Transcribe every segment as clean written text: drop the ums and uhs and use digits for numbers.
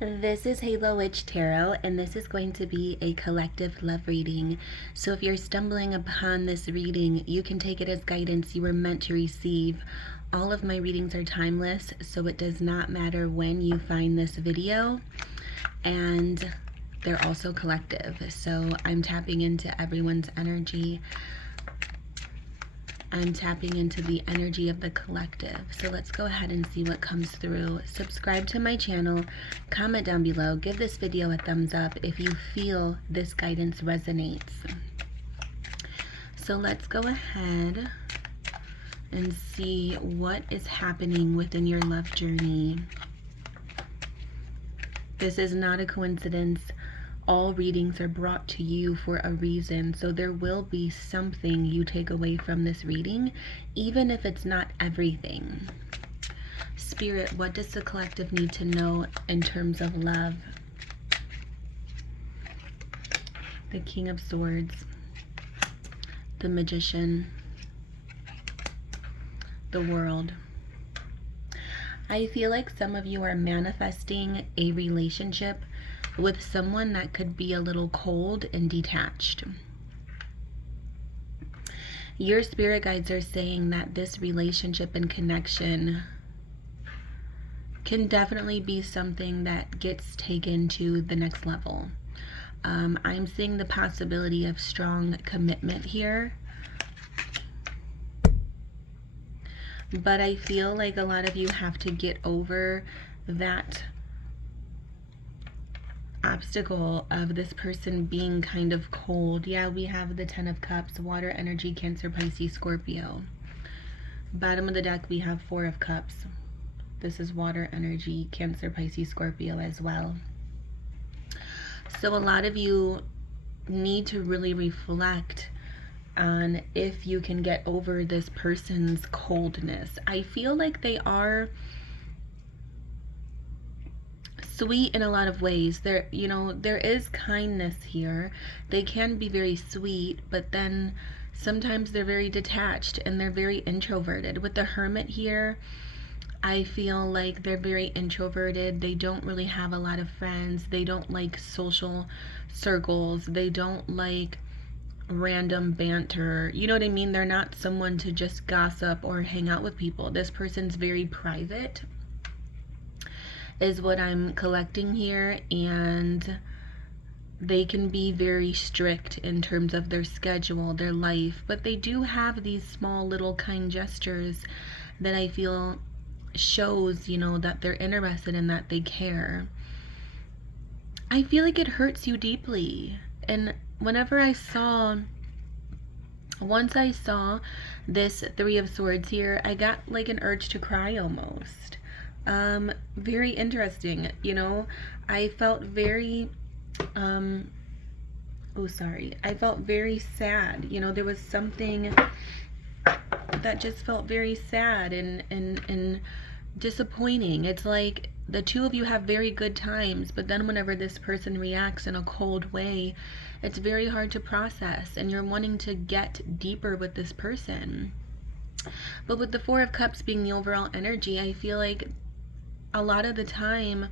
This is Halo Witch Tarot, and this is going to be a collective love reading. So if you're stumbling upon this reading, you can take it as guidance you were meant to receive. All of my readings are timeless, so it does not matter when you find this video, and they're also collective. So I'm tapping into everyone's energy. I'm tapping into the energy of the collective. So let's go ahead and see what comes through. Subscribe to my channel, comment down below, give this video a thumbs up if you feel this guidance resonates. So let's go ahead and see what is happening within your love journey. This is not a coincidence. All readings are brought to you for a reason, so there will be something you take away from this reading, even if it's not everything. Spirit, what does the collective need to know in terms of love? The King of Swords, the Magician, the World. I feel like some of you are manifesting a relationship with someone that could be a little cold and detached. Your spirit guides are saying that this relationship and connection can definitely be something that gets taken to the next level. I'm seeing the possibility of strong commitment here. But I feel like a lot of you have to get over that obstacle of this person being kind of cold. Yeah, we have the Ten of Cups, water energy, Cancer, Pisces, Scorpio. Bottom of the deck, we have Four of Cups. This is water energy, Cancer, Pisces, Scorpio as well. So a lot of you need to really reflect on if you can get over this person's coldness. I feel like they are sweet in a lot of ways. There is kindness here. They can be very sweet, but then sometimes they're very detached and they're very introverted. With the Hermit here, I feel like they're very introverted. They don't really have a lot of friends. They don't like social circles. They don't like random banter. You know what I mean? They're not someone to just gossip or hang out with people. This person's very private, is what I'm collecting here, and they can be very strict in terms of their schedule, their life, but they do have these small little kind gestures that I feel shows, that they're interested and that they care. I feel like it hurts you deeply, and once I saw this Three of Swords here, I got like an urge to cry almost. Very interesting. I felt very I felt very sad. There was something that just felt very sad and disappointing. It's like the two of you have very good times, but then whenever this person reacts in a cold way, it's very hard to process, and you're wanting to get deeper with this person. But with the Four of Cups being the overall energy, I feel like a lot of the time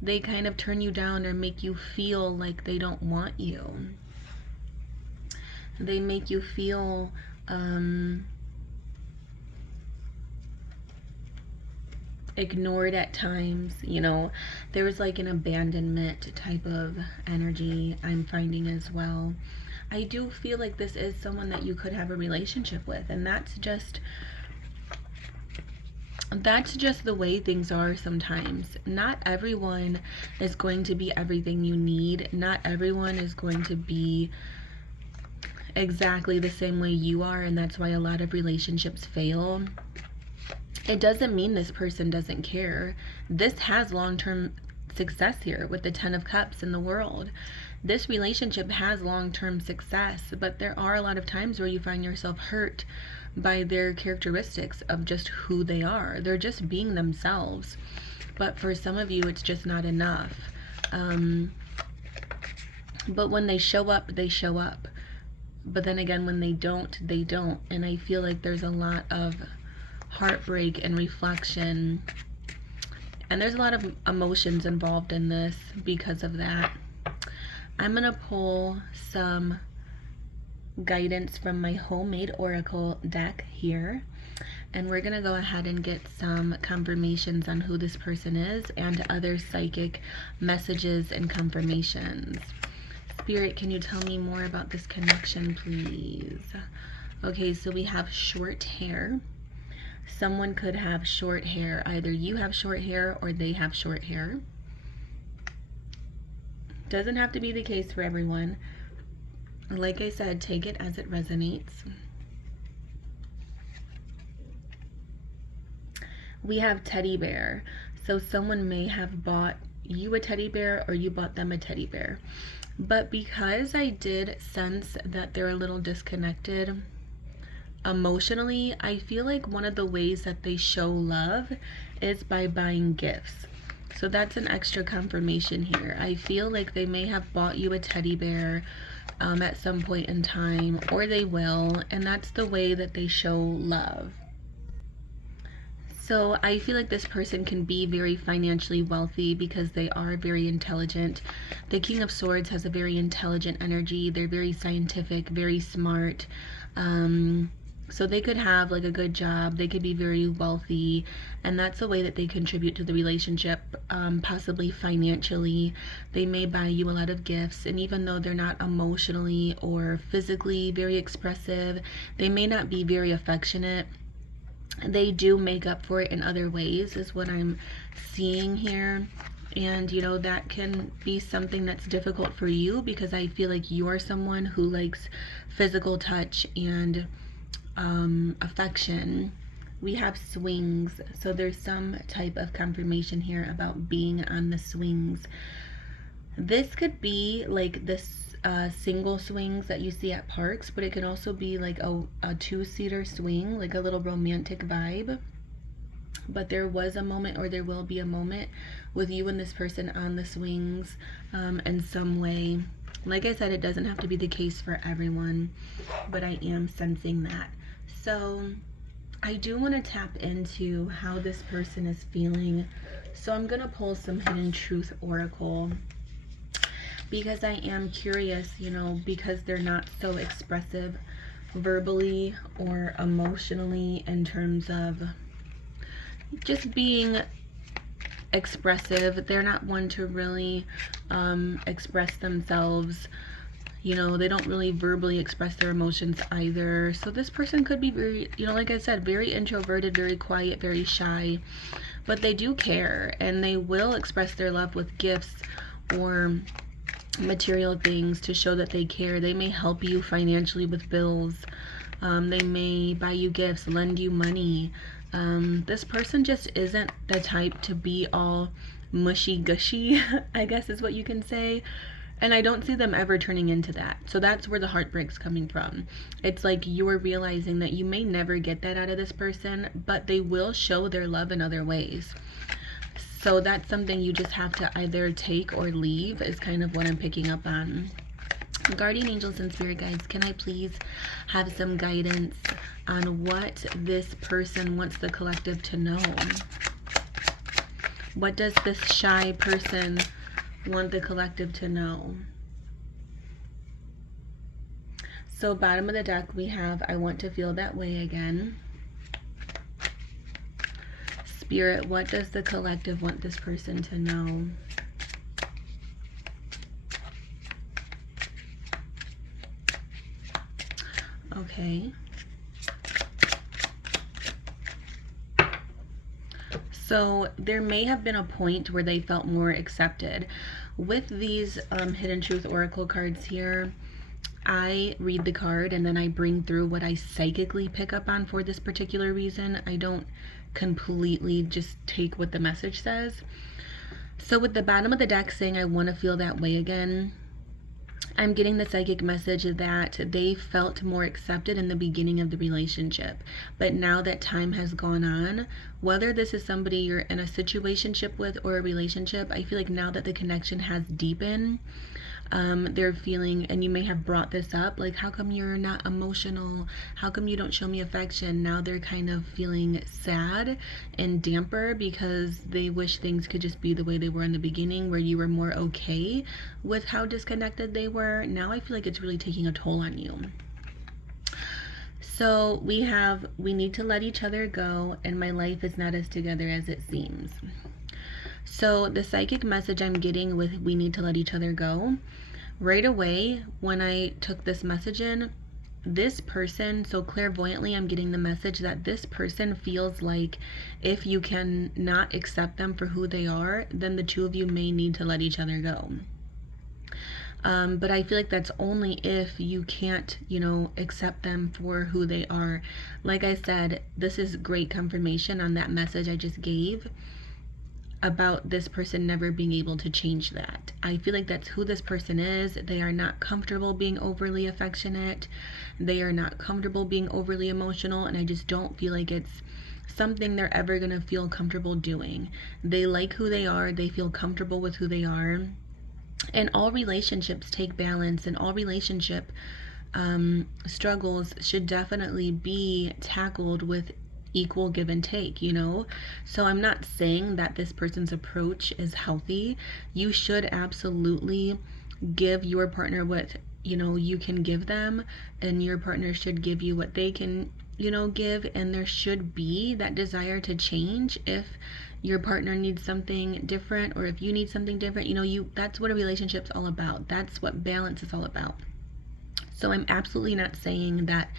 they kind of turn you down or make you feel like they don't want you. They make you feel ignored at times. There was like an abandonment type of energy I'm finding as well. I do feel like this is someone that you could have a relationship with, and that's just the way things are sometimes. Not everyone is going to be everything you need. Not everyone is going to be exactly the same way you are, and that's why a lot of relationships fail. It doesn't mean this person doesn't care. This has long-term success here with the Ten of Cups in the World. This relationship has long-term success, but there are a lot of times where you find yourself hurt by their characteristics of just who they are. They're just being themselves. But for some of you, it's just not enough. But when they show up, they show up. But then again, when they don't, they don't. And I feel like there's a lot of heartbreak and reflection And there's a lot of emotions involved in this because of that. I'm going to pull some guidance from my homemade oracle deck here, and we're going to go ahead and get some confirmations on who this person is and other psychic messages and confirmations. Spirit, can you tell me more about this connection, please? Okay, so we have short hair. Someone could have short hair. Either you have short hair or they have short hair. Doesn't have to be the case for everyone. Like I said, take it as it resonates. We have teddy bear. So someone may have bought you a teddy bear or you bought them a teddy bear. But because I did sense that they're a little disconnected emotionally, I feel like one of the ways that they show love is by buying gifts. So that's an extra confirmation here. I feel like they may have bought you a teddy bear at some point in time, or they will, and that's the way that they show love. So I feel like this person can be very financially wealthy because they are very intelligent. The King of Swords has a very intelligent energy. They're very scientific, very smart. So they could have like a good job. They could be very wealthy, and that's a way that they contribute to the relationship, possibly financially. They may buy you a lot of gifts, and even though they're not emotionally or physically very expressive, they may not be very affectionate. They do make up for it in other ways, is what I'm seeing here. And you know, that can be something that's difficult for you because I feel like you're someone who likes physical touch and affection. We have swings, so there's some type of confirmation here about being on the swings. This could be like this single swings that you see at parks, but it could also be like a two-seater swing, like a little romantic vibe. But there was a moment, or there will be a moment, with you and this person on the swings in some way. Like I said, it doesn't have to be the case for everyone, but I am sensing that. So I do want to tap into how this person is feeling. So I'm going to pull some Hidden Truth Oracle because I am curious, you know, because they're not so expressive verbally or emotionally in terms of just being expressive. They're not one to really express themselves. You know, they don't really verbally express their emotions either. So this person could be very, you know, like I said, very introverted, very quiet, very shy, but they do care, and they will express their love with gifts or material things to show that they care. They may help you financially with bills. They may buy you gifts, lend you money. This person just isn't the type to be all mushy gushy, I guess is what you can say. And I don't see them ever turning into that. So that's where the heartbreak's coming from. It's like you're realizing that you may never get that out of this person, but they will show their love in other ways. So that's something you just have to either take or leave, is kind of what I'm picking up on. Guardian angels and spirit guides, can I please have some guidance on what this person wants the collective to know? What does this shy person want the collective to know? So bottom of the deck we have, I want to feel that way again. Spirit, what does the collective want this person to know? Okay. So there may have been a point where they felt more accepted. With these Hidden Truth Oracle cards here, I read the card and then I bring through what I psychically pick up on for this particular reason. I don't completely just take what the message says. So with the bottom of the deck saying I want to feel that way again, I'm getting the psychic message that they felt more accepted in the beginning of the relationship. But now that time has gone on, whether this is somebody you're in a situationship with or a relationship, I feel like now that the connection has deepened, They're feeling, and you may have brought this up, like, how come you're not emotional? How come you don't show me affection? Now they're kind of feeling sad and damper because they wish things could just be the way they were in the beginning, where you were more okay with how disconnected they were. Now I feel like it's really taking a toll on you. So we need to let each other go, and my life is not as together as it seems. So the psychic message I'm getting with we need to let each other go, right away when I took this message in, this person, so clairvoyantly I'm getting the message that this person feels like if you can not accept them for who they are, then the two of you may need to let each other go. But I feel like that's only if you can't, accept them for who they are. Like I said, this is great confirmation on that message I just gave about this person never being able to change that. I feel like that's who this person is. They are not comfortable being overly affectionate. They are not comfortable being overly emotional, and I just don't feel like it's something they're ever going to feel comfortable doing. They like who they are. They feel comfortable with who they are. And all relationships take balance, and all relationship struggles should definitely be tackled with equal give and take, So I'm not saying that this person's approach is healthy. You should absolutely give your partner what you can give them, and your partner should give you what they can give, and there should be that desire to change if your partner needs something different, or if you need something different. That's what a relationship's all about. That's what balance is all about. So I'm absolutely not saying that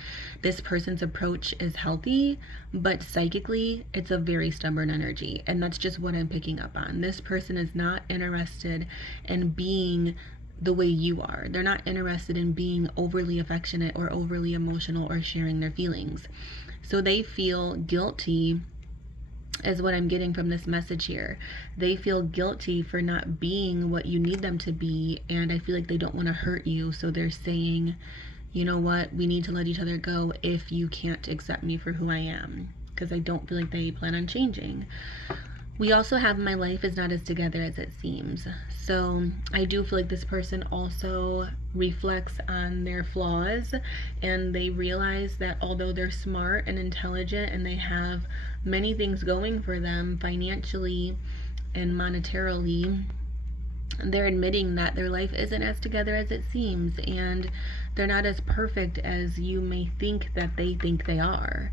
this person's approach is healthy, but psychically it's a very stubborn energy, and that's just what I'm picking up on. This person is not interested in being the way you are. They're not interested in being overly affectionate or overly emotional or sharing their feelings. So they feel guilty, is what I'm getting from this message here. They feel guilty for not being what you need them to be, and I feel like they don't want to hurt you, so they're saying, you know what, we need to let each other go if you can't accept me for who I am, because I don't feel like they plan on changing. We also have my life is not as together as it seems. So I do feel like this person also reflects on their flaws, and they realize that although they're smart and intelligent and they have many things going for them financially and monetarily, they're admitting that their life isn't as together as it seems, and they're not as perfect as you may think that they think they are.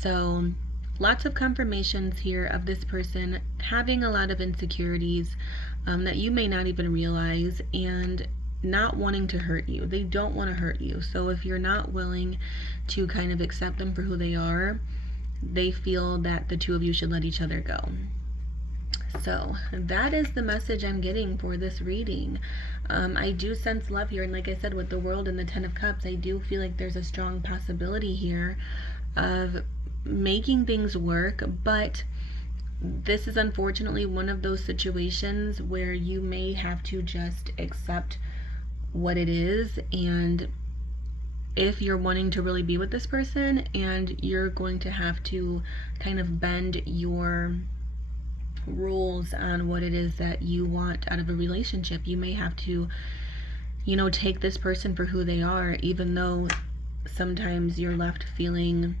So lots of confirmations here of this person having a lot of insecurities that you may not even realize, and not wanting to hurt you. They don't want to hurt you. So if you're not willing to kind of accept them for who they are, they feel that the two of you should let each other go. So that is the message I'm getting for this reading. I do sense love here, and like I said, with the World and the Ten of Cups, I do feel like there's a strong possibility here of making things work, but this is unfortunately one of those situations where you may have to just accept what it is. And if you're wanting to really be with this person, and you're going to have to kind of bend your rules on what it is that you want out of a relationship, you may have to take this person for who they are, even though sometimes you're left feeling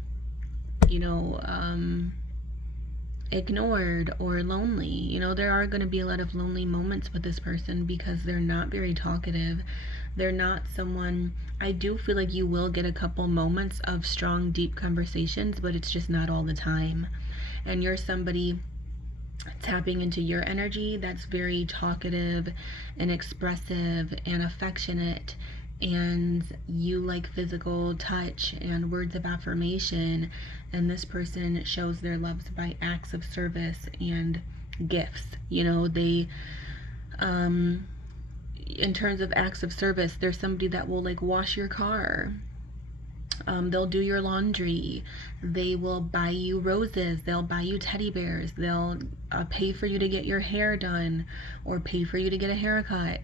ignored or lonely. There are going to be a lot of lonely moments with this person because they're not very talkative. They're not someone, I do feel like you will get a couple moments of strong, deep conversations, but it's just not all the time. And you're somebody tapping into your energy that's very talkative and expressive and affectionate, and you like physical touch and words of affirmation, and this person shows their loves by acts of service and gifts. They in terms of acts of service, there's somebody that will like wash your car, they'll do your laundry, they will buy you roses, they'll buy you teddy bears, they'll pay for you to get your hair done or pay for you to get a haircut.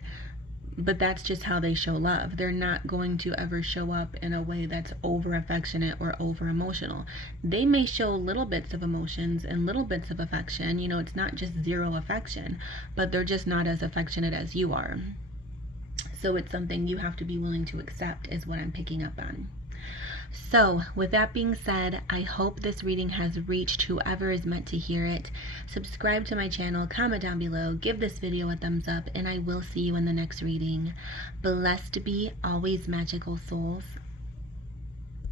But that's just how they show love. They're not going to ever show up in a way that's over affectionate or over emotional. They may show little bits of emotions and little bits of affection. It's not just zero affection, but they're just not as affectionate as you are. So it's something you have to be willing to accept, is what I'm picking up on. So, with that being said, I hope this reading has reached whoever is meant to hear it. Subscribe to my channel, comment down below, give this video a thumbs up, and I will see you in the next reading. Blessed be, always magical souls.